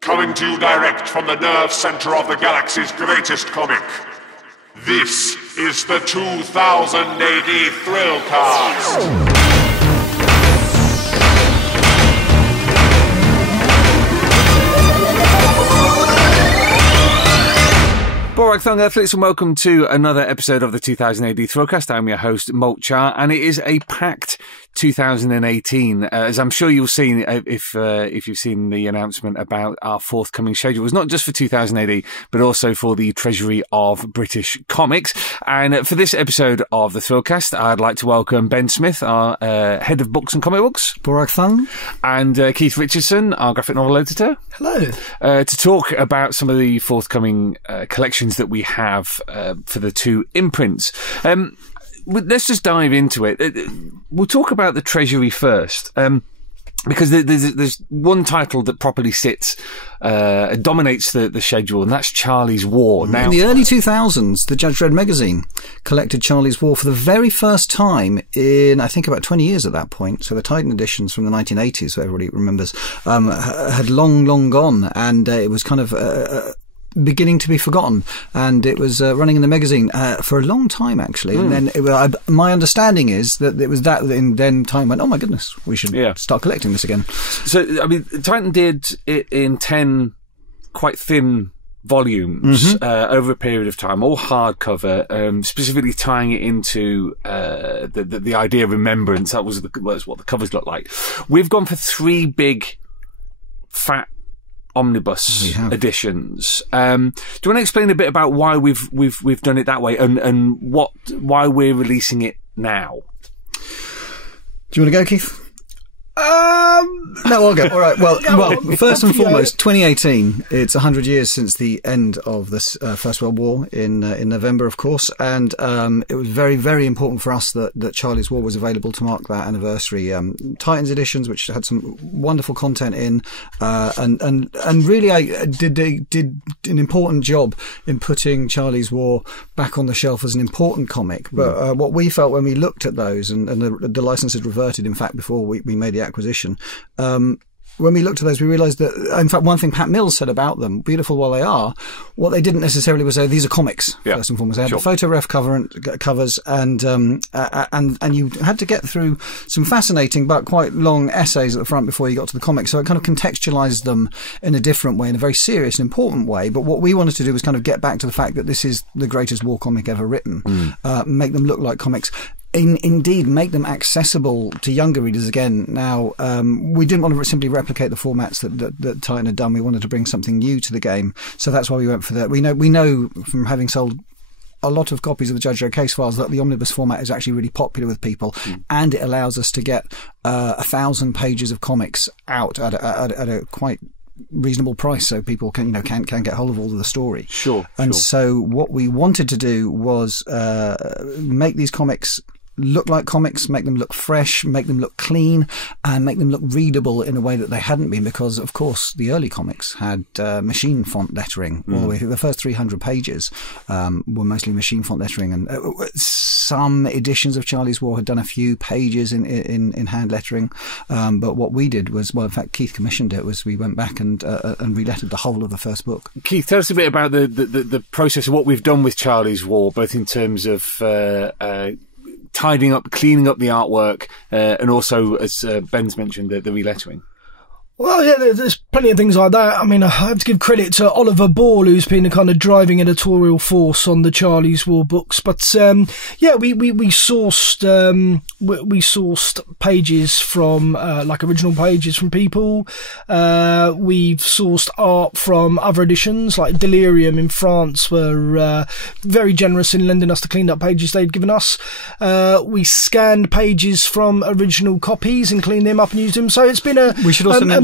Coming to you direct from the nerve center of the galaxy's greatest comic. This is the 2000 AD Thrillcast. Borak Thung athletes, and welcome to another episode of the 2000 AD Thrillcast. I'm your host, Molch-R, and it is a packed 2018. As I'm sure you've seen, if you've seen the announcement about our forthcoming schedule, it's not just for 2000 AD, but also for the Treasury of British Comics. And for this episode of the Thrillcast, I'd like to welcome Ben Smith, our head of books and comic books. Borak Thung. And Keith Richardson, our graphic novel editor. Hello. To talk about some of the forthcoming collections that we have for the two imprints. Let's just dive into it. We'll talk about the Treasury first, because there's one title that properly sits, dominates the schedule, and that's Charley's War. Now, in the early 2000s, the Judge Dredd magazine collected Charley's War for the very first time in, I think, about 20 years at that point. So the Titan editions from the 1980s, so everybody remembers, had long gone, and it was kind of beginning to be forgotten, and it was running in the magazine for a long time, actually. And then my understanding is that it was that in then time went, oh my goodness, we should start collecting this again. So, I mean, Titan did it in 10 quite thin volumes over a period of time, all hardcover, specifically tying it into the idea of remembrance. That was what the covers looked like. We've gone for 3 big, fat omnibus editions. Do you want to explain a bit about why we've done it that way, and why we're releasing it now? Do you want to go, Keith? No, I'll go. All right. Well, first and foremost, 2018. It's 100 years since the end of this First World War in November, of course, and it was very, very important for us that Charley's War was available to mark that anniversary. Titans editions, which had some wonderful content in, and really, I did an important job in putting Charley's War back on the shelf as an important comic. But what we felt when we looked at those, and the license had reverted, in fact, before we made the acquisition. When we looked at those, we realised that, in fact, one thing Pat Mills said about them, beautiful while they are, what they didn't necessarily was say these are comics. First and foremost, they had the photo ref covers, and you had to get through some fascinating but quite long essays at the front before you got to the comics. So it kind of contextualised them in a different way, in a very serious and important way. But what we wanted to do was kind of get back to the fact that this is the greatest war comic ever written, make them look like comics. Indeed, make them accessible to younger readers again. Now, we didn't want to simply replicate the formats that Titan had done. We wanted to bring something new to the game, so that's why we went for that. We know from having sold a lot of copies of the Judge Dredd case files that the omnibus format is actually really popular with people, and it allows us to get 1,000 pages of comics out at a quite reasonable price, so people can get hold of all of the story. So what we wanted to do was make these comics look like comics, make them look fresh, make them look clean, and make them look readable in a way that they hadn't been, because, of course, the early comics had machine font lettering all the way through. The first 300 pages were mostly machine font lettering, and some editions of Charley's War had done a few pages in hand lettering, but what we did was, well, in fact, Keith commissioned it, was we went back and relettered the whole of the first book. Keith, tell us a bit about the process of what we've done with Charley's War, both in terms of tidying up, cleaning up the artwork, and also, as Ben's mentioned, the relettering. Well, yeah, there's plenty of things like that. I mean, I have to give credit to Oliver Ball, who's been a kind of driving editorial force on the Charley's War books. But we sourced pages from like original pages from people. We've sourced art from other editions, like Delirium in France were very generous in lending us the cleaned up pages they'd given us. We scanned pages from original copies and cleaned them up and used them. So it's been a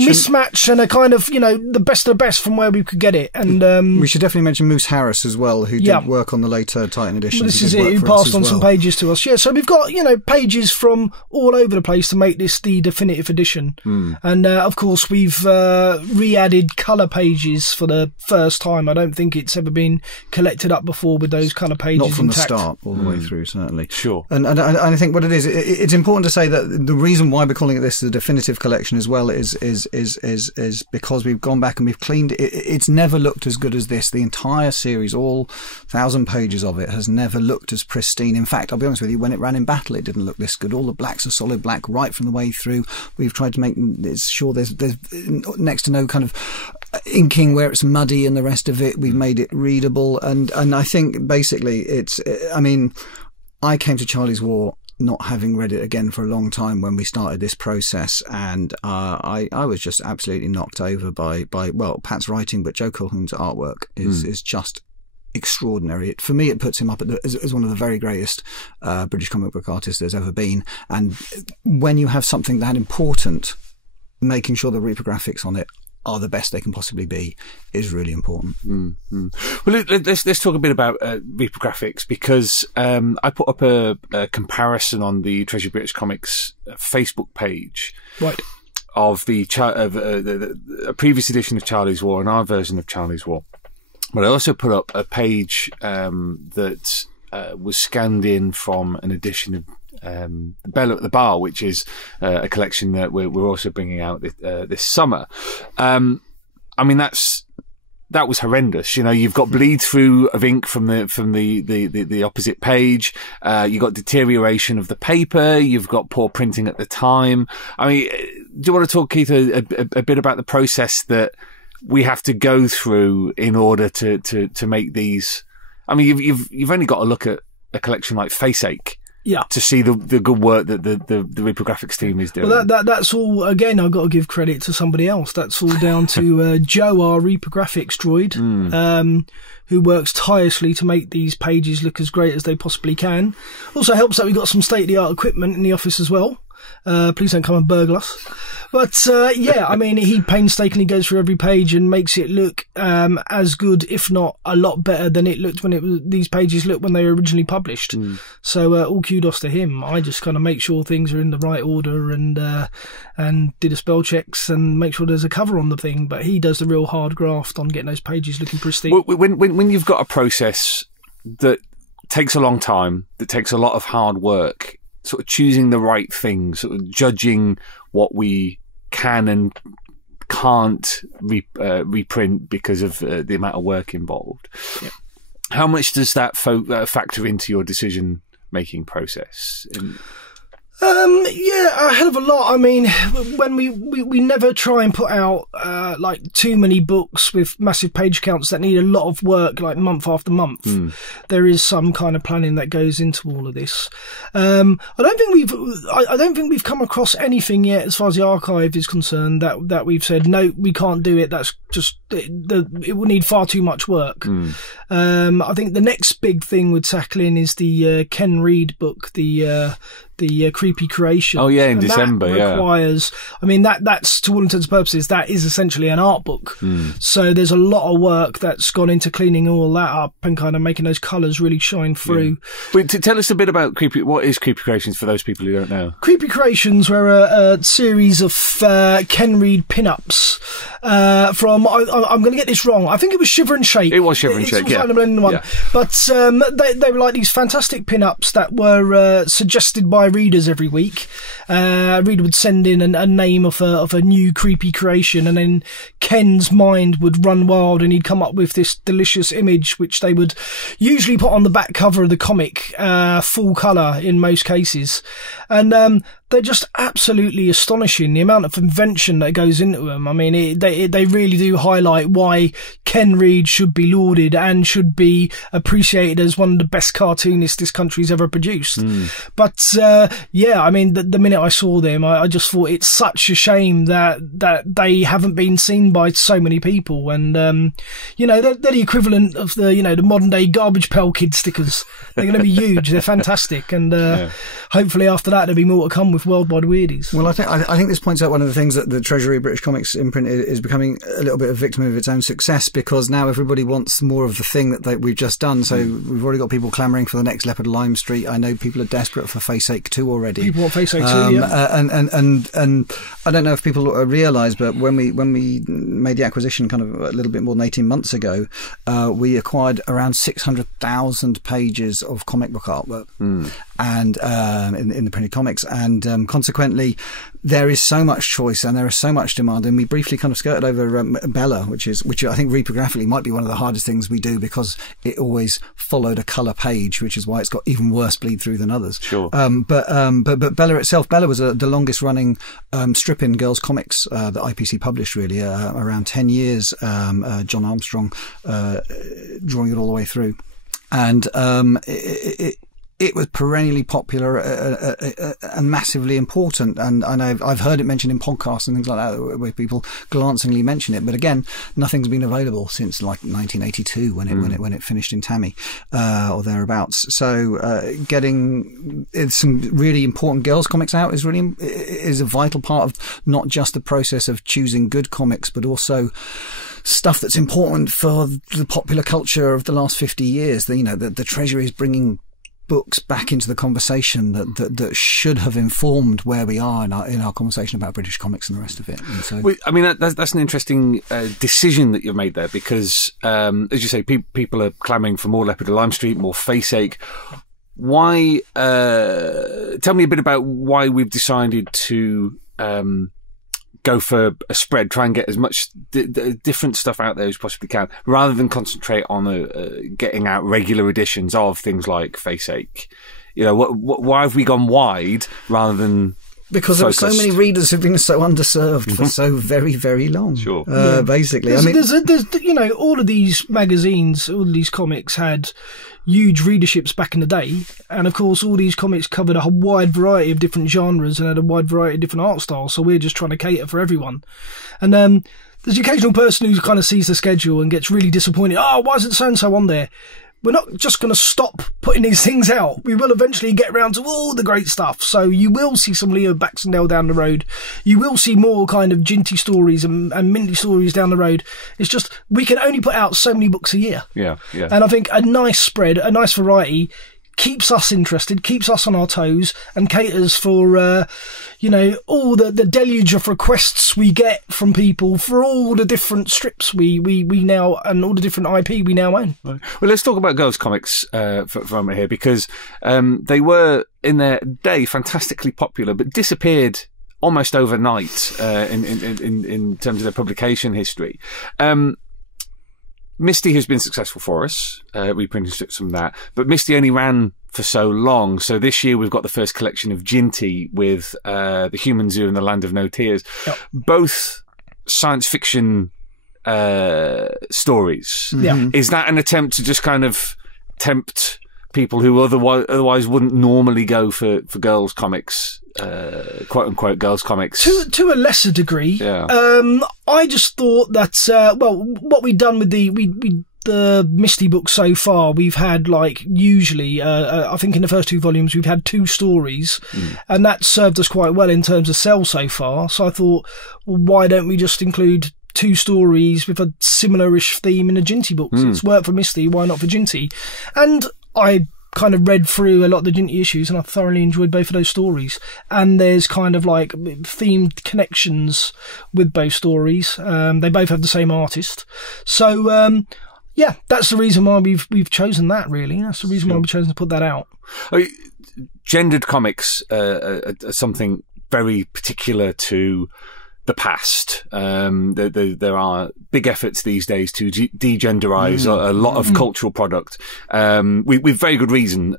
mismatch and a kind of, the best of the best from where we could get it. And we should definitely mention Moose Harris as well, who did work on the later Titan editions. This is it, who passed on some pages to us. Yeah, so we've got, pages from all over the place to make this the definitive edition. And of course, we've re-added colour pages for the first time. I don't think it's ever been collected up before with those colour pages intact. Not from intact. The start, all the way through, certainly. Sure. And I think what it is, it's important to say that the reason why we're calling it this the definitive collection as well is is because we've gone back and we've cleaned it. It's never looked as good as this. The entire series, all 1,000 pages of it, has never looked as pristine. In fact, I'll be honest with you, when it ran in battle, it didn't look this good. All the blacks are solid black right from the way through. We've tried to make sure there's next to no kind of inking where it's muddy and the rest of it. We've made it readable, and I think basically I came to Charley's War not having read it again for a long time when we started this process, and I was just absolutely knocked over by Pat's writing, but Joe Colquhoun's artwork is just extraordinary. For me, it puts him up as one of the very greatest British comic book artists there's ever been. And when you have something that important, making sure the reprographics on it are the best they can possibly be is really important. Mm-hmm. Well, let's talk a bit about reprographics, because I put up a comparison on the Treasury of British Comics Facebook page, right, of a previous edition of Charley's War and our version of Charley's War. But I also put up a page that was scanned in from an edition of Bell at the Bar, which is a collection that we're also bringing out this summer. That was horrendous. You've got bleed through of ink from the opposite page. You've got deterioration of the paper. You've got poor printing at the time. Do you want to talk, Keith, a bit about the process that we have to go through in order to make these? You've only got to look at a collection like Faceache, to see the good work that the reprographics team is doing. Well, that's all, again, I've got to give credit to somebody else. That's all down to Joe, our reprographics droid, who works tirelessly to make these pages look as great as they possibly can. Also helps that we've got some state-of-the-art equipment in the office as well. Please don't come and burgle us. But he painstakingly goes through every page and makes it look as good, if not a lot better than it looked these pages looked when they were originally published. So all kudos to him. I just kind of make sure things are in the right order and did a spell checks and make sure there's a cover on the thing. But he does the real hard graft on getting those pages looking pristine. When you've got a process that takes a long time, that takes a lot of hard work, sort of choosing the right things, sort of judging what we can and can't reprint because of the amount of work involved. Yeah. How much does that factor into your decision-making process? A hell of a lot. When we never try and put out too many books with massive page counts that need a lot of work, like month after month. There is some kind of planning that goes into all of this. I don't think we've come across anything yet as far as the archive is concerned that we've said no, we can't do it. That's just it will need far too much work. I think the next big thing we're tackling is the Ken Reid book, the Creepy Creation. Oh yeah, in December. Requires, that's to all intents and purposes, that is essentially an art book. So there's a lot of work that's gone into cleaning all that up and kind of making those colours really shine through. Wait, tell us a bit about what is Creepy Creations for those people who don't know. Creepy Creations were a series of Ken Reid pin-ups from, I'm going to get this wrong, I think it was Shiver and Shake. It was Shiver and Shake, yeah. But they were like these fantastic pin-ups that were suggested by readers every week. A reader would send in a name of a new creepy creation, and then Ken's mind would run wild and he'd come up with this delicious image which they would usually put on the back cover of the comic, full colour in most cases. And they're just absolutely astonishing, the amount of invention that goes into them. They really do highlight why Ken Reid should be lauded and should be appreciated as one of the best cartoonists this country's ever produced. But the minute I saw them, I just thought it's such a shame that they haven't been seen by so many people. And they're the equivalent of the modern day Garbage Pail Kid stickers. They're going to be huge. They're fantastic, and hopefully after that there'll be more to come with Worldwide Weirdies. Well, I think this points out one of the things that the Treasury of British Comics imprint is becoming a little bit a victim of its own success, because now everybody wants more of the thing that we've just done. So we've already got people clamouring for the next Leopard Lime Street. I know people are desperate for Faceache 2 already. People want Faceache 2, yeah. And I don't know if people realise, but when we made the acquisition kind of a little bit more than 18 months ago, we acquired around 600,000 pages of comic book artwork, and in the printed comics, and consequently, there is so much choice and there is so much demand. And we briefly kind of skirted over Bella, which I think reprographically might be one of the hardest things we do because it always followed a colour page, which is why it's got even worse bleed through than others. Sure. But Bella itself, Bella was the longest running strip in girls' comics that IPC published, really, around 10 years. John Armstrong drawing it all the way through. And it was perennially popular and massively important, and I've heard it mentioned in podcasts and things like that where people glancingly mention it. But again, nothing's been available since like 1982 when it finished in Tammy or thereabouts. So getting some really important girls' comics out is a vital part of not just the process of choosing good comics, but also stuff that's important for the popular culture of the last 50 years. The Treasury is bringing books back into the conversation that should have informed where we are in our conversation about British comics and the rest of it. And so, I mean, that's an interesting decision that you've made there because, as you say, people are clamouring for more Leopard of Lime Street, more faceache. Why? Tell me a bit about why we've decided to go for a spread, try and get as much different stuff out there as possibly can, rather than concentrate on getting out regular editions of things like faceache. Why have we gone wide rather than because there are so many readers who've been so underserved for so very, very long. Sure. Basically, there's all of these magazines, all of these comics had huge readerships back in the day, and of course all these comics covered a wide variety of different genres and had a wide variety of different art styles, so we're just trying to cater for everyone. And there's the occasional person who kind of sees the schedule and gets really disappointed. Oh, why isn't so-and-so on there? We're not just going to stop putting these things out. We will eventually get around to all the great stuff. So you will see some Leo Baxendale down the road. You will see more kind of Ginty stories and Minty stories down the road. It's just, we can only put out so many books a year. Yeah. And I think a nice spread, a nice variety, keeps us interested, keeps us on our toes, and caters for, all the deluge of requests we get from people for all the different strips we now, and all the different IP we now own. Right. Well, let's talk about girls' comics for a moment here, because they were, in their day, fantastically popular, but disappeared almost overnight in terms of their publication history. Misty has been successful for us. We printed some of that, but Misty only ran for so long. So this year we've got the first collection of Ginty with The Human Zoo and The Land of No Tears. Yep. Both science fiction stories. Yeah. Is that an attempt to just kind of tempt people who otherwise wouldn't normally go for girls' comics, quote unquote girls' comics? To a lesser degree. Yeah. I just thought that what we've done with the Misty book so far, we've had usually I think in the first two volumes we've had 2 stories, and that served us quite well in terms of sell so far. So I thought, well, why don't we just include 2 stories with a similar-ish theme in the Ginty books? It's worked for Misty, why not for Ginty? And I kind of read through a lot of the Ginty issues, and I thoroughly enjoyed both of those stories. And there's kind of themed connections with both stories. They both have the same artist. So, yeah, that's the reason why we've chosen that, really. That's the reason why we've chosen to put that out. Gendered comics are something very particular to the past. There are big efforts these days to degenderize a lot of cultural product, with very good reason.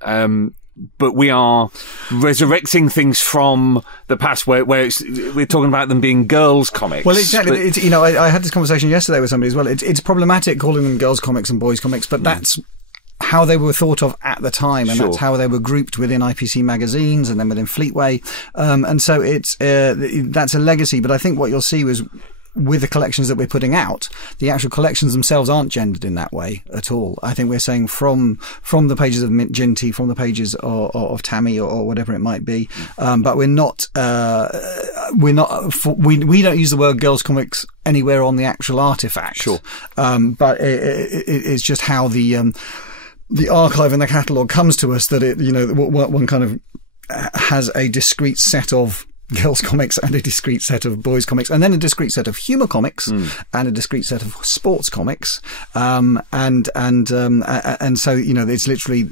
But we are resurrecting things from the past where we're talking about them being girls' comics. Well, exactly. I had this conversation yesterday with somebody as well. It's problematic calling them girls' comics and boys' comics, but that's how they were thought of at the time, and that's how they were grouped within IPC magazines and then within Fleetway. And so that's a legacy. But I think what you'll see was, with the collections that we're putting out, the actual collections themselves aren't gendered in that way at all. I think we're saying from the pages of Ginty, from the pages of Tammy or whatever it might be, but we don't use the word girls comics anywhere on the actual artifact. Sure. But it's just how the archive and the catalogue comes to us, that one kind of has a discrete set of girls comics and a discrete set of boys comics, and then a discrete set of humour comics and a discrete set of sports comics, and so it's literally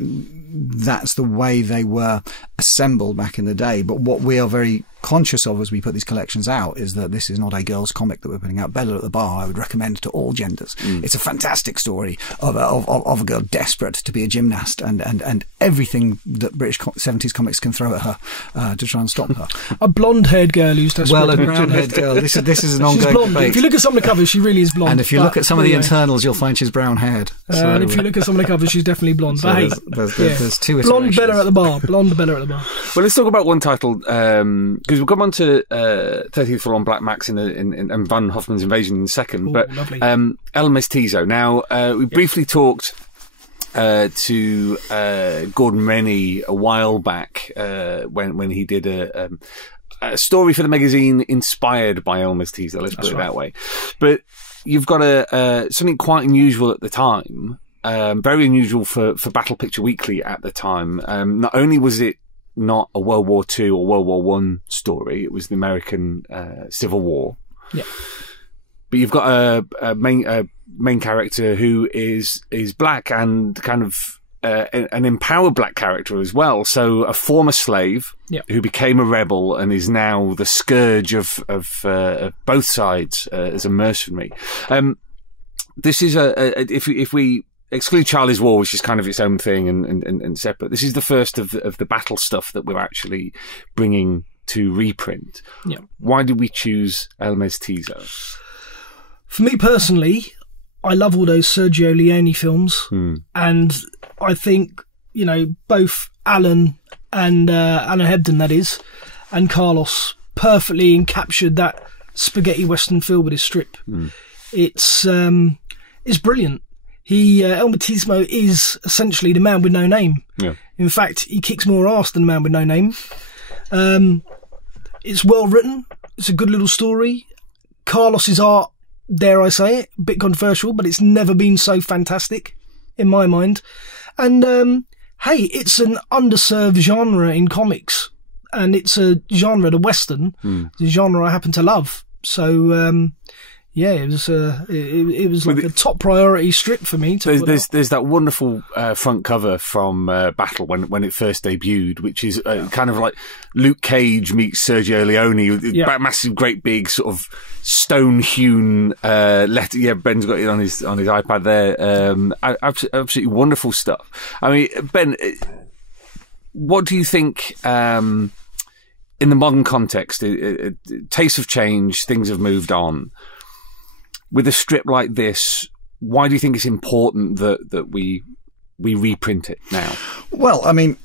that's the way they were assembled back in the day. But what we are very conscious of as we put these collections out is that this is not a girls' comic that we're putting out. Bella at the Bar, I would recommend to all genders. It's a fantastic story of a girl desperate to be a gymnast and everything that British 70s comics can throw at her to try and stop her. A blonde-haired girl who's desperate. Well, a brown-haired girl. This is an ongoing debate. If you look at some of the covers, she really is blonde. And if you look at some of the internals, you'll find she's brown-haired. And if you look at some of the covers, she's definitely blonde. So but there's two blonde iterations. Bella at the Bar. Blonde Bella at the Bar. Well, let's talk about one title, because we'll come on to 13th Floor on Black Max and Van Hoffman's Invasion in a second. But El Mestizo. Now, we briefly talked to Gordon Rennie a while back when he did a story for the magazine inspired by El Mestizo, let's put it that way. But you've got something quite unusual at the time, very unusual for Battle Picture Weekly at the time. Not only was it not a World War II or World War I story, it was the American Civil War. Yeah. But you've got a main character who is black and kind of an empowered black character as well. So a former slave who became a rebel and is now the scourge of both sides as a mercenary. This is if we exclude Charley's War, which is kind of its own thing and separate, this is the first of the battle stuff that we're actually bringing to reprint. Yeah. Why did we choose El Mestizo? For me personally, I love all those Sergio Leone films, and I think, you know, both Alan and Alan Hebden, that is, and Carlos perfectly encaptured that spaghetti western feel with his strip. It's brilliant. El Mestizo is essentially the man with no name. Yeah. In fact, he kicks more ass than the man with no name. It's well written. It's a good little story. Carlos's art, dare I say it, a bit controversial, but it's never been so fantastic in my mind. And hey, it's an underserved genre in comics, and it's a genre, the western, it's a genre I happen to love. So yeah, it was like a top priority strip for me. There's that wonderful front cover from Battle when it first debuted, which is kind of like Luke Cage meets Sergio Leone, massive, great big sort of stone-hewn letter. Yeah, Ben's got it on his iPad there. Absolutely wonderful stuff. I mean, Ben, what do you think? In the modern context, tastes have changed, things have moved on. With a strip like this, why do you think it's important that we reprint it now? Well, I mean,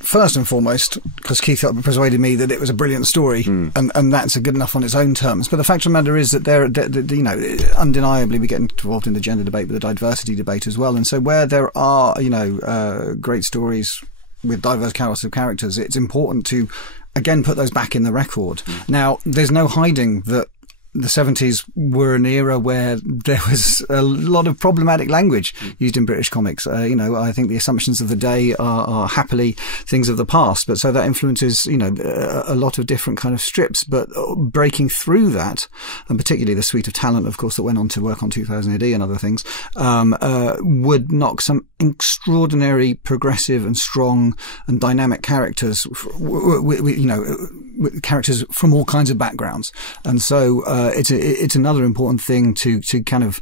first and foremost, because Keith persuaded me that it was a brilliant story, and that's good enough on its own terms. But the fact of the matter is that you know, undeniably we get involved in the gender debate, but the diversity debate as well. And so where there are, you know, great stories with diverse cast of characters, it's important to, again, put those back in the record. Now, there's no hiding that the 70s were an era where there was a lot of problematic language used in British comics. You know, I think the assumptions of the day are happily things of the past, but so that influences, you know, a lot of different kind of strips. But breaking through that, and particularly the suite of talent, of course, that went on to work on 2000 AD and other things, would knock some extraordinary, progressive and strong and dynamic characters, you know, characters from all kinds of backgrounds. And so it's another important thing to kind of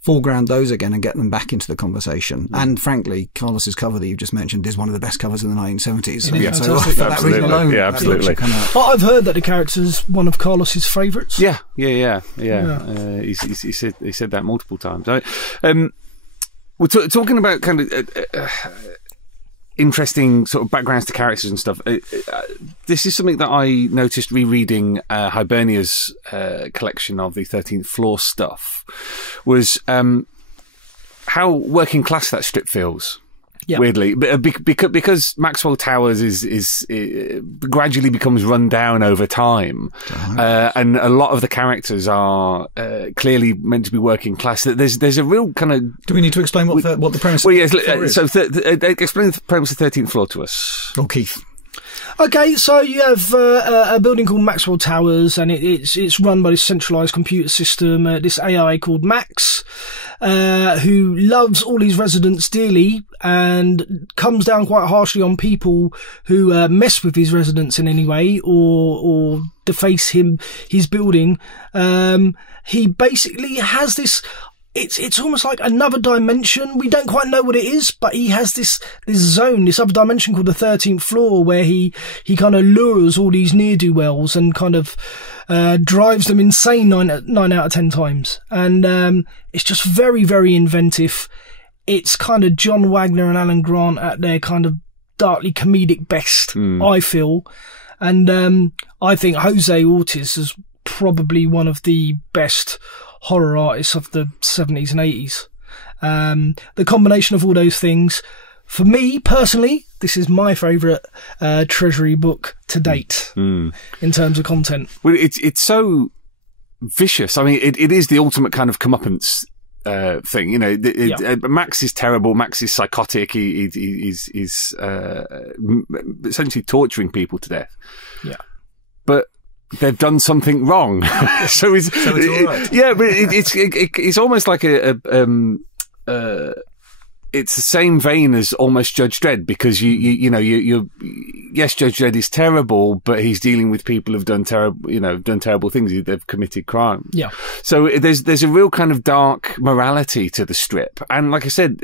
foreground those again and get them back into the conversation. And frankly, Carlos's cover that you just mentioned is one of the best covers in the 1970s. Yeah, so for that reason alone, absolutely. I've heard that the character's one of Carlos's favourites. Yeah. He said that multiple times. We're talking about kind of interesting sort of backgrounds to characters and stuff. This is something that I noticed rereading Hibernia's collection of the 13th Floor stuff, was how working class that strip feels. Yeah. Weirdly, because Maxwell Towers is gradually becomes run down over time, and a lot of the characters are clearly meant to be working class. There's a real kind of. Do we need to explain what the premise? Well, yes. Explain the premise of 13th Floor to us. Oh, Keith. Okay, so you have a building called Maxwell Towers, and it's run by this centralised computer system, this AI called Max. who loves all his residents dearly and comes down quite harshly on people who mess with his residents in any way or deface his building. He basically has this. It's almost like another dimension. We don't quite know what it is, but he has this zone, this other dimension called the 13th floor, where he kind of lures all these ne'er-do-wells and kind of drives them insane 9 out of 10 times. And it's just very, very inventive. It's kind of John Wagner and Alan Grant at their kind of darkly comedic best, I feel. And I think Jose Ortiz is probably one of the best horror artists of the 70s and 80s. The combination of all those things, for me personally, this is my favourite Treasury book to date in terms of content. Well, it's so vicious. I mean, it is the ultimate kind of comeuppance thing. You know, Max is terrible. Max is psychotic. He's essentially torturing people to death. Yeah, but they've done something wrong. so it's all right. Yeah, but it's almost like it's the same vein as almost Judge Dredd, because you yes, Judge Dredd is terrible, but he's dealing with people who've done terrible things. They've committed crime. Yeah. So there's a real kind of dark morality to the strip, and like I said,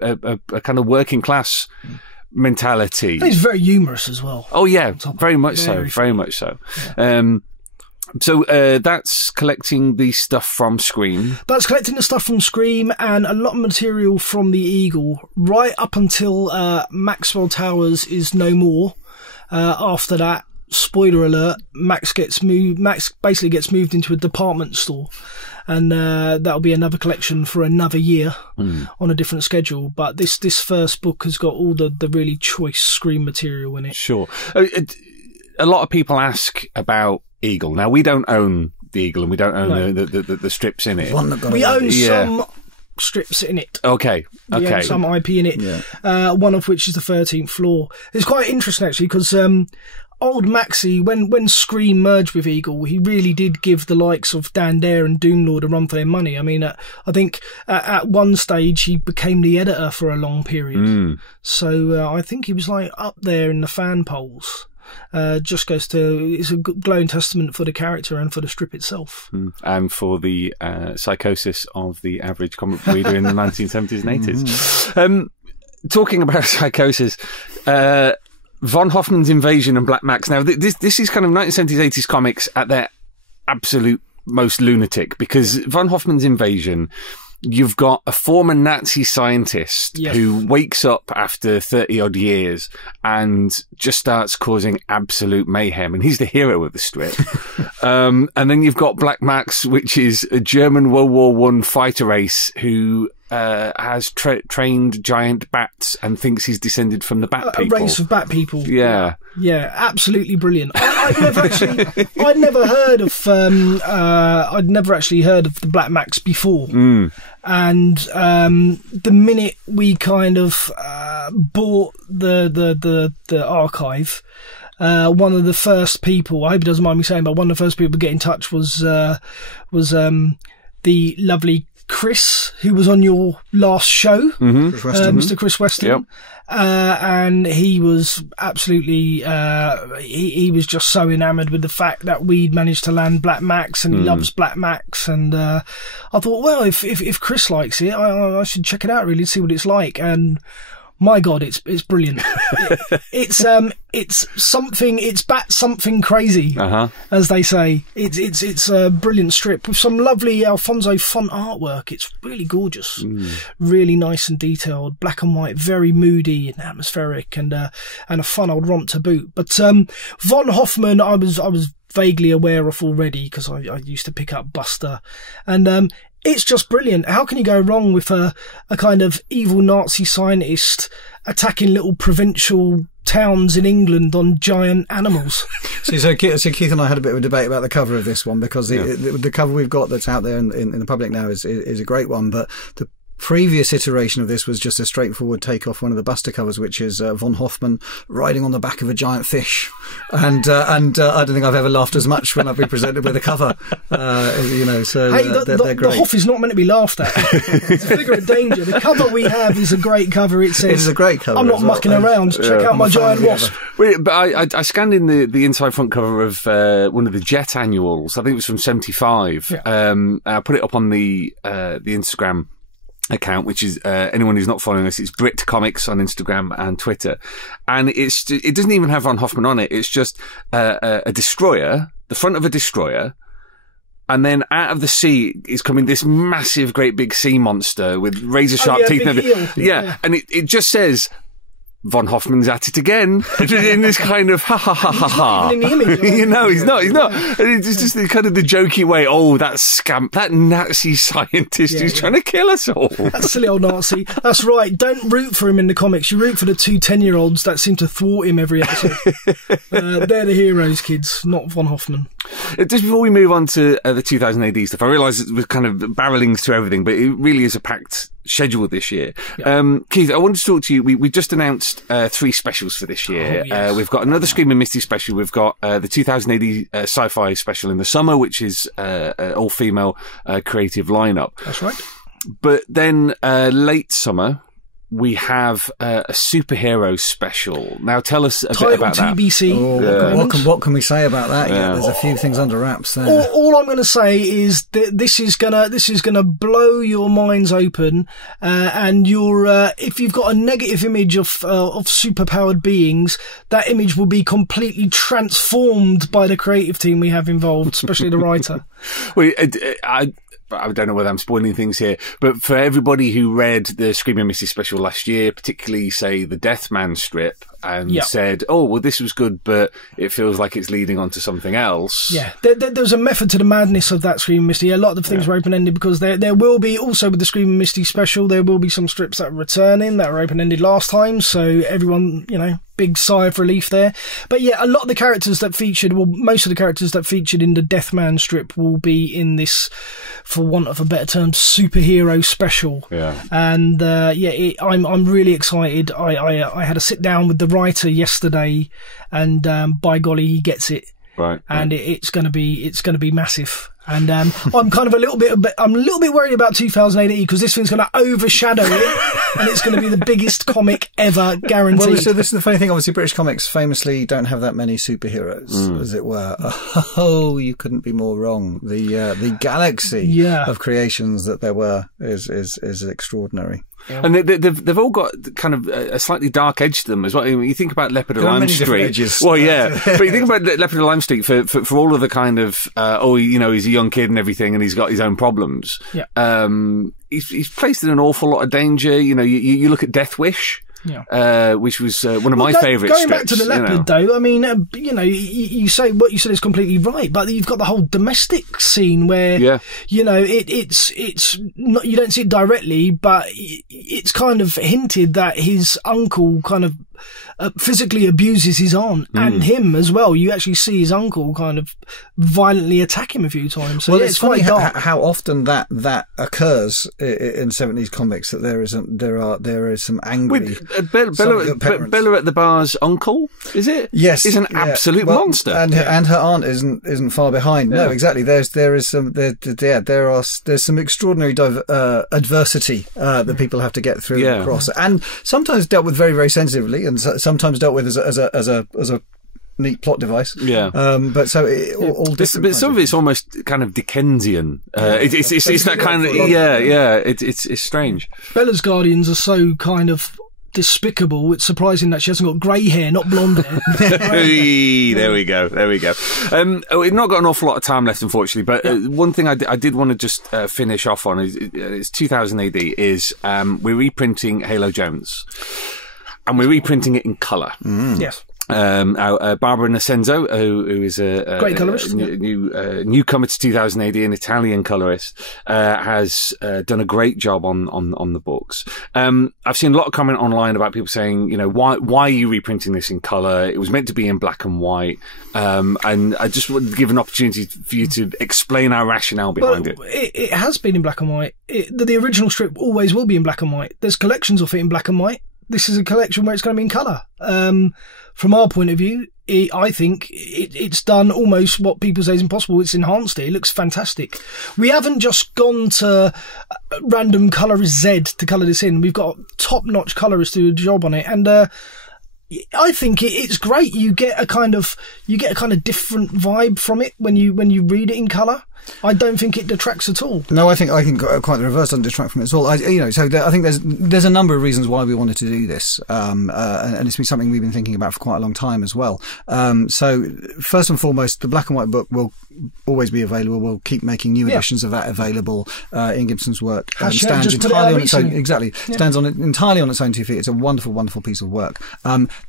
a kind of working class mentality. It's very humorous as well. Oh yeah, very much so. Yeah. So that's collecting the stuff from Scream. That's collecting the stuff from Scream and a lot of material from the Eagle, right up until Maxwell Towers is no more. After that, spoiler alert, Max basically gets moved into a department store. And that'll be another collection for another year on a different schedule. But this first book has got all the really choice Scream material in it. Sure. A lot of people ask about Eagle. Now, we don't own the Eagle and we don't own the strips in it. We own some strips in it. Okay. We own some IP in it. Yeah. One of which is the 13th floor. It's quite interesting, actually, because old Maxie, when Scream merged with Eagle, he really did give the likes of Dan Dare and Doomlord a run for their money. I mean, I think at one stage he became the editor for a long period. So I think he was like up there in the fan polls. Just goes to, it's a glowing testament for the character and for the strip itself. And for the psychosis of the average comic book reader in the 1970s and 80s. Talking about psychosis, Von Hoffman's Invasion and Black Max. Now, this is kind of 1970s, 80s comics at their absolute most lunatic, because Von Hoffman's Invasion, you've got a former Nazi scientist who wakes up after 30-odd years and just starts causing absolute mayhem, and he's the hero of the strip. And then you've got Black Max, which is a German World War I fighter race who has trained giant bats and thinks he's descended from the bat people. A race of bat people. Yeah. Yeah, absolutely brilliant. I'd never heard of the Black Max before. And the minute we kind of bought the archive, one of the first people, I hope he doesn't mind me saying, but one of the first people to get in touch was the lovely Chris, who was on your last show, Mr. Chris Weston. Yep. And he was absolutely, he was just so enamoured with the fact that we'd managed to land Black Max, and he loves Black Max. And I thought, well, if Chris likes it, I should check it out, really, see what it's like. And my God, it's brilliant. It's bat something crazy, as they say. It's a brilliant strip with some lovely Alfonso font artwork. It's really gorgeous, really nice and detailed, black and white, very moody and atmospheric, and a fun old romp to boot. But Von Hoffman, I was vaguely aware of already, because I used to pick up Buster, and it's just brilliant. How can you go wrong with a kind of evil Nazi scientist attacking little provincial towns in England on giant animals? So Keith and I had a bit of a debate about the cover of this one, because the cover we've got that's out there in the public now is a great one, but the previous iteration of this was just a straightforward take off one of the Buster covers, which is von Hoffman riding on the back of a giant fish, and I don't think I've ever laughed as much when I've been presented with a cover. So hey, they're great. The Hoff is not meant to be laughed at. It's a figure of danger. The cover we have is a great cover. It says, "It is a great cover." I'm not mucking around. Check out my giant wasp. But I scanned in the inside front cover of one of the Jet annuals. I think it was from '75. Yeah. I put it up on the Instagram account, which is anyone who's not following us, it's Brit Comics on Instagram and Twitter, and it doesn't even have Von Hoffman on it. It's just a destroyer, the front of a destroyer, and then out of the sea is coming this massive, great big sea monster with razor sharp teeth. And yeah, and it just says, Von Hoffman's at it again, in this kind of ha ha ha ha ha. He's not even in the image, he's not. And it's just the kind of the jokey way. Oh, that scamp, that Nazi scientist who's trying to kill us all. That silly old Nazi. That's right. Don't root for him in the comics. You root for the 2 10-year-olds that seem to thwart him every episode. They're the heroes, kids, not Von Hoffman. Just before we move on to the 2000 AD stuff, I realise we're kind of barreling through everything, but it really is a packed schedule this year. Yeah. Keith, I wanted to talk to you. We just announced 3 specials for this year. Oh, yes. We've got another Screaming Misty special. We've got the 2000 AD sci-fi special in the summer, which is an all-female creative lineup. That's right. But then late summer, we have a superhero special. Now, tell us a bit about TBC. that. What can we say about that? Yeah, there's a few things under wraps there. All I'm going to say is that this is gonna blow your minds open, and if you've got a negative image of superpowered beings, that image will be completely transformed by the creative team we have involved, especially the writer. I don't know whether I'm spoiling things here, but for everybody who read the Screaming Misty special last year, particularly, say, the Deathman strip, and said, oh, well, this was good, but it feels like it's leading on to something else. Yeah, there's a method to the madness of that Screaming Misty. A lot of things were open-ended because there will be, also with the Screaming Misty special, there will be some strips that are returning that were open-ended last time, so everyone, big sigh of relief there. But yeah, a lot of the characters that featured, most of the characters that featured in the Deathman strip will be in this, for want of a better term, superhero special. Yeah. And I'm really excited. I had a sit down with the writer yesterday, and by golly, he gets it. Right. And it's going to be massive. And I'm kind of a little bit worried about 2000 AD because this thing's going to overshadow it, and it's going to be the biggest comic ever, guaranteed. Well, so this is the funny thing. Obviously, British comics famously don't have that many superheroes, as it were. Oh, you couldn't be more wrong. The galaxy of creations that there were is extraordinary. Yeah. And they've all got kind of a slightly dark edge to them as well. I mean, you think about Leopard of Lime Street. Well, yeah, but you think about Leopard of Lime Street for all of the kind of he's a young kid and everything, and he's got his own problems. Yeah. He's placed in an awful lot of danger. You look at Death Wish. Yeah. Which was one of my favourite strips. Going back to the Leopard, though, I mean, you say what you said is completely right, but you've got the whole domestic scene where, it's not, you don't see it directly, but it's kind of hinted that his uncle kind of physically abuses his aunt and him as well. You actually see his uncle kind of violently attack him a few times. So it's funny how often that occurs in 70s comics, that there is some angry. Bella at the Bar's uncle, is it? Yes, is an absolute monster, and her aunt isn't far behind. No, exactly. There's some extraordinary adversity that people have to get through and across, and sometimes dealt with very, very sensitively, and sometimes dealt with as a neat plot device. Yeah. But so all different. But some of it's almost kind of Dickensian. It's that kind of It's strange. Bella's guardians are so kind of despicable. It's surprising that she hasn't got grey hair, not blonde hair. There we go. We've not got an awful lot of time left, unfortunately, but one thing I did want to just finish off on is 2000 AD is we're reprinting Halo Jones. And we're reprinting it in colour. Yes. Barbara Nascenzo, who is a great colorist, newcomer to 2000 AD, an Italian colorist, has done a great job on the books. I've seen a lot of comment online about people saying, why are you reprinting this in color? It was meant to be in black and white. And I just want to give an opportunity for you to explain our rationale behind it. It has been in black and white. The original strip always will be in black and white. There's collections of it in black and white. This is a collection where it's going to be in colour. From our point of view, I think it's done almost what people say is impossible. It's enhanced it. It looks fantastic. We haven't just gone to random colourist Z to colour this in. We've got top-notch colourists do a job on it, and I think it's great. You get a kind of different vibe from it when you read it in colour. I don't think it detracts at all. No, I think quite the reverse doesn't detract from it at all. I think there's a number of reasons why we wanted to do this, and it's been something we've been thinking about for quite a long time as well. So first and foremost, the black and white book will always be available. We'll keep making new editions of that available. Ian Gibson's work stands entirely on its own. Exactly, stands entirely on its own 2 feet. It's a wonderful, wonderful piece of work.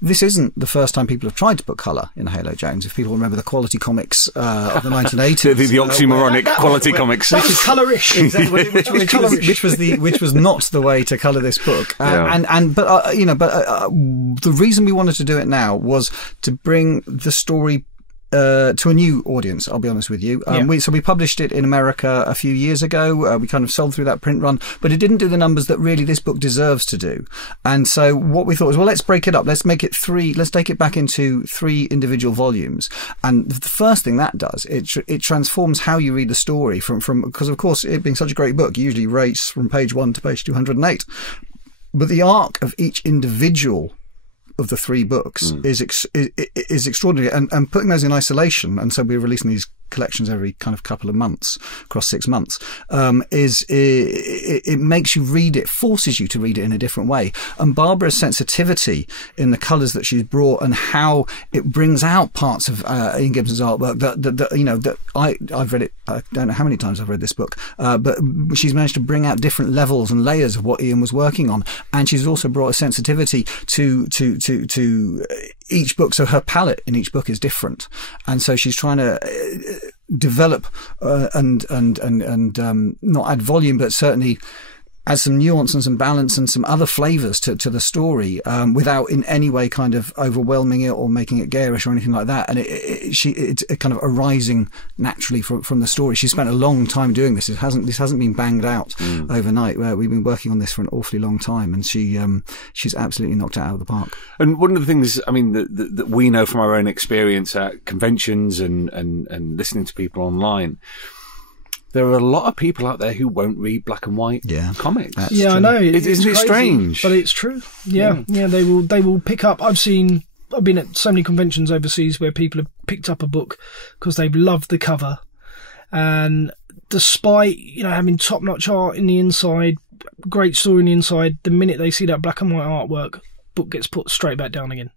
This isn't the first time people have tried to put colour in Halo Jones. If people remember the Quality Comics of the 1980s, the oxymoron. Quality comics. That was colourish. Exactly, which was not the way to colour this book. But the reason we wanted to do it now was to bring the story to a new audience, I'll be honest with you. We published it in America a few years ago. We kind of sold through that print run, but it didn't do the numbers that really this book deserves to do. And so what we thought was, well, let's break it up. Let's make it let's take it back into 3 individual volumes. And the first thing that does, it transforms how you read the story from, because of course, it being such a great book, you usually race from page 1 to page 208. But the arc of each individual of the 3 books is extraordinary, and putting those in isolation, and so we're releasing these collections every kind of couple of months across 6 months, it makes you read it, forces you to read it in a different way. And Barbara's sensitivity in the colours that she's brought and how it brings out parts of Ian Gibson's artwork that I've read it, I don't know how many times I've read this book, but she's managed to bring out different levels and layers of what Ian was working on, and she's also brought a sensitivity to each book, so her palette in each book is different, and so she's trying to develop and not add volume, but certainly add some nuance and some balance and some other flavours to the story, without in any way kind of overwhelming it or making it garish or anything like that. And it's kind of arising naturally from the story. She spent a long time doing this. This hasn't been banged out overnight. We've been working on this for an awfully long time, and she's absolutely knocked it out of the park. And one of the things, I mean, that we know from our own experience at conventions and listening to people online, there are a lot of people out there who won't read black and white comics. Yeah, true. I know. Isn't it strange? But it's true. Yeah, they will pick up. I've been at so many conventions overseas where people have picked up a book because they've loved the cover, and despite having top-notch art in the inside, great story in the inside, the minute they see that black and white artwork, book gets put straight back down again.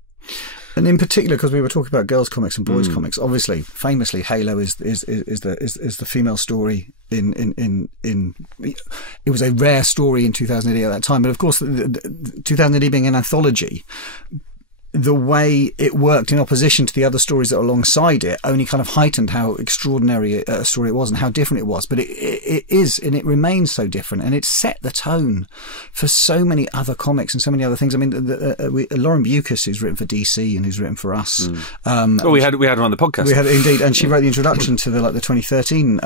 And in particular, because we were talking about girls' comics and boys' comics, obviously, famously, Halo is the female story in it was a rare story in 2000 AD at that time. But of course, 2000 AD being an anthology, the way it worked in opposition to the other stories that were alongside it only kind of heightened how extraordinary a story it was and how different it was. But it is, and it remains so different, and it set the tone for so many other comics and so many other things. I mean, Lauren Bucas, who's written for DC and who's written for us. We had her on the podcast. We had, indeed, and she wrote the introduction to the 2013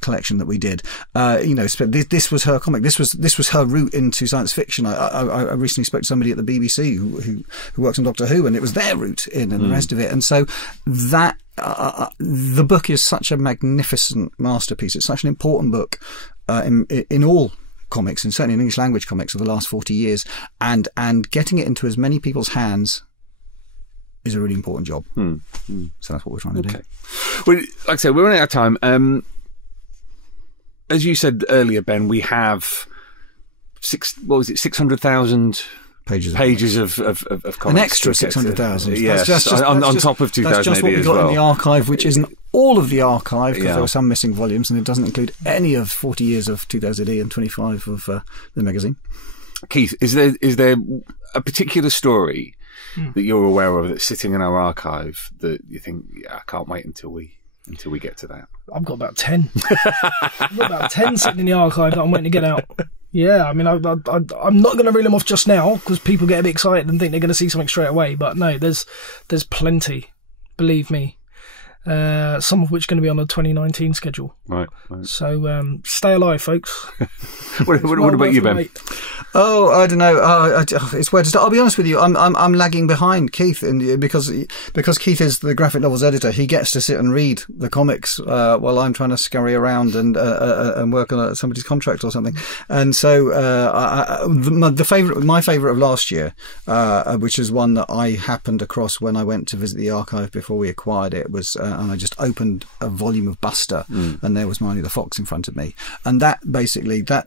collection that we did. This was her comic. This was her route into science fiction. I recently spoke to somebody at the BBC who works on Doctor Who, and it was their route in and the rest of it. And so that the book is such a magnificent masterpiece. It's such an important book in all comics, and certainly in English language comics of the last 40 years. And getting it into as many people's hands is a really important job. So that's what we're trying to do. Well, like I said, we're running out of time. As you said earlier, Ben, we have 600,000 pages of comics. An extra 600,000. Yes, on top of 2000 That's just what we got in the archive, which isn't all of the archive, because there were some missing volumes, and it doesn't include any of 40 years of 2000 AD and 25 of the magazine. Keith, is there a particular story that you're aware of that's sitting in our archive that you think, yeah, I can't wait until we get to that? I've got about 10. I've got about 10 sitting in the archive that I'm waiting to get out. Yeah, I mean, I'm not going to reel them off just now because people get a bit excited and think they're going to see something straight away. But no, there's plenty, believe me. Some of which are going to be on the 2019 schedule. Right. So stay alive, folks. What about you, Ben? Mate. Oh, I don't know. It's where to start. I'll be honest with you. I'm lagging behind Keith, because Keith is the graphic novels editor. He gets to sit and read the comics while I'm trying to scurry around and work on somebody's contract or something. And so my favourite of last year, which is one that I happened across when I went to visit the archive before we acquired it, was and I just opened a volume of Buster, and there was Marnie the Fox in front of me, and that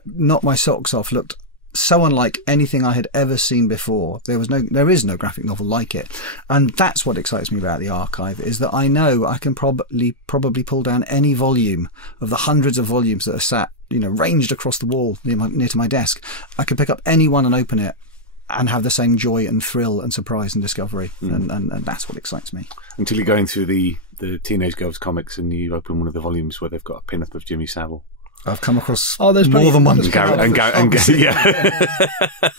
knocked my socks off. Looked so unlike anything I had ever seen before. There is no graphic novel like it, and that's what excites me about the archive, is that I know I can probably pull down any volume of the hundreds of volumes that are sat, ranged across the wall near to my desk. I could pick up any one and open it and have the same joy and thrill and surprise and discovery, and that's what excites me. Until you're going through the Teenage Girls comics and you open one of the volumes where they've got a pin-up of Jimmy Savile. I've come across more than one. Yeah.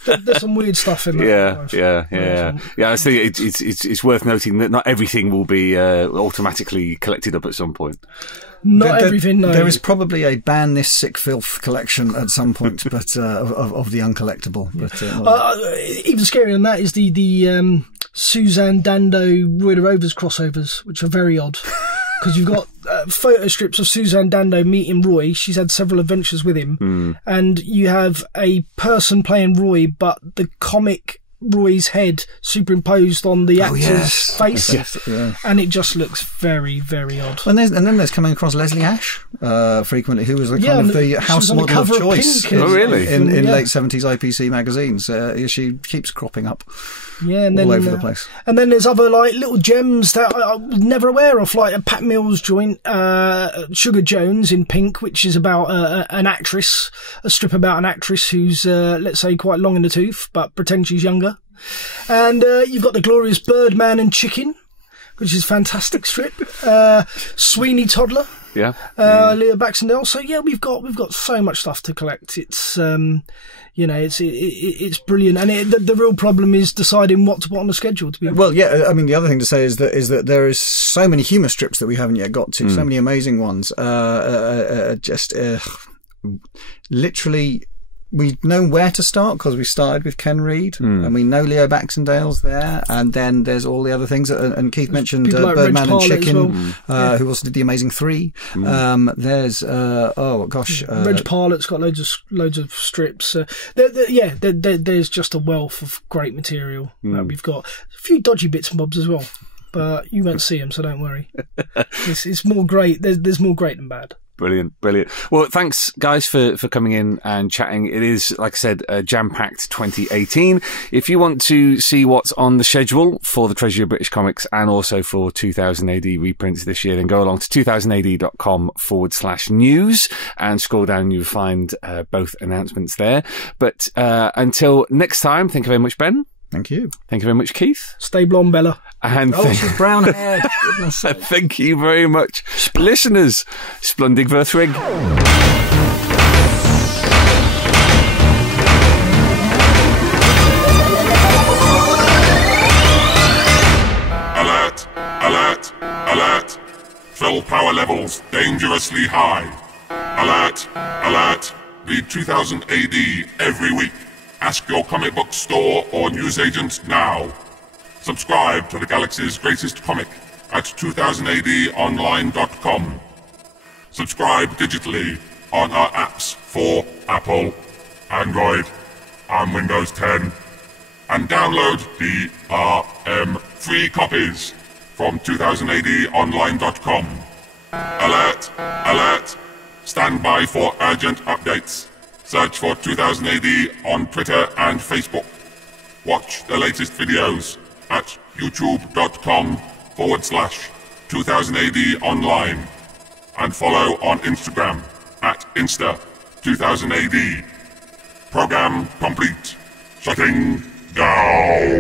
There's some weird stuff in there. Yeah. I think it's worth noting that not everything will be automatically collected up at some point. Not everything, no. There is probably a ban this sick filth collection at some point, but of the uncollectible. But even scarier than that is the Suzanne Dando Roy the Rovers crossovers, which are very odd. Because you've got photo strips of Suzanne Dando meeting Roy. She's had several adventures with him. And you have a person playing Roy, but the comic Roy's head superimposed on the actor's face. Yes, yeah. And it just looks very, very odd. And then there's coming across Leslie Ash frequently, who was the house model of choice in late 70s IPC magazines. She keeps cropping up. Yeah, and all over the place. And then there's other little gems that I was never aware of, like a Pat Mills joint, Sugar Jones in pink, which is about an actress, a strip about an actress who's let's say quite long in the tooth, but pretends she's younger. And you've got the glorious Birdman and Chicken, which is a fantastic strip. Sweeney Toddler. Yeah. Leah Baxendale. So yeah, we've got so much stuff to collect. It's it's brilliant, and the real problem is deciding what to put on the schedule. To be honest. Well, yeah, I mean, the other thing to say is that there is so many humour strips that we haven't yet got to, so many amazing ones. Literally, we know where to start because we started with Ken Reed, and we know Leo Baxendale's there, and then there's all the other things. And Keith mentioned like Birdman and Chicken, who also did The Amazing Three. There's Reg Parlett's got loads of strips. There's just a wealth of great material that we've got. A few dodgy bits and bobs as well, but you won't see them, so don't worry. It's more great. There's more great than bad. Brilliant. Well, thanks, guys, for coming in and chatting. It is, like I said, a jam-packed 2018. If you want to see what's on the schedule for the Treasury of British Comics and also for 2000 AD reprints this year, then go along to 2000ad.com/news and scroll down and you'll find both announcements there. But until next time, thank you very much, Ben. Thank you. Thank you very much, Keith. Stay blonde, Bella. And she's brown haired. Thank you very much, listeners. Splundig Verthrig. Alert! Alert! Alert! Fill power levels dangerously high. Alert! Alert! Read 2000 AD every week. Ask your comic book store or newsagent now. Subscribe to the galaxy's greatest comic at 2000adonline.com. Subscribe digitally on our apps for Apple, Android, and Windows 10. And download DRM free copies from 2000adonline.com. Alert! Alert! Stand by for urgent updates. Search for 2000 AD on Twitter and Facebook. Watch the latest videos at youtube.com/2000 AD online. And follow on Instagram at Insta2000 AD. Program complete. Shutting down.